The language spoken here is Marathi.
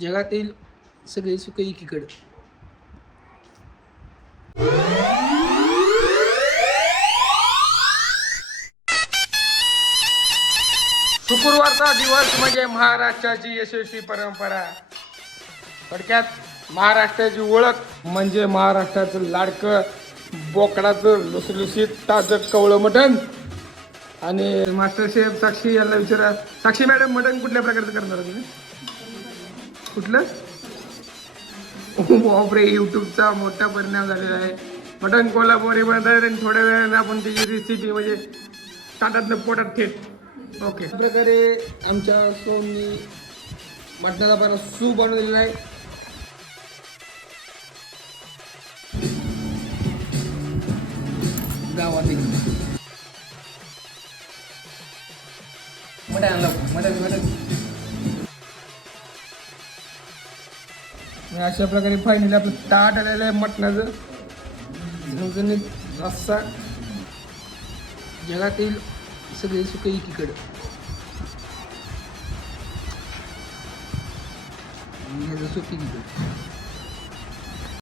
जगातील सगळे सुख एकीकडे. शुक्रवारचा दिवस म्हणजे महाराष्ट्राची यशस्वी परंपरा. थोडक्यात महाराष्ट्राची ओळख म्हणजे महाराष्ट्राचं लाडकं बोकडाचं लुसलुसीत ताजं कवळं मटण. आणि मास्टर शेफ साक्षी यांना विचारा, साक्षी मॅडम मटण कुठल्या प्रकारचं करणार तुम्ही? कुठलं? बापरे, युट्यूबचा मोठा परिणाम झालेला आहे. मटण कोल्हापुरी बनतात आणि थोड्या वेळानं आपण त्याची रेसिपी म्हणजे ताटातनं पोटात थेट. ओके, अशा प्रकारे आमच्या सोमनी मटणाचा पहिला सूप बनवलेला आहे. गावात अशा प्रकारे फायनली आपलं ताट आलेलं आहे मटणाचं. झणझणीत रस्सा. जगातील सगळे सुख एकीकडे. सूप एकीकडे.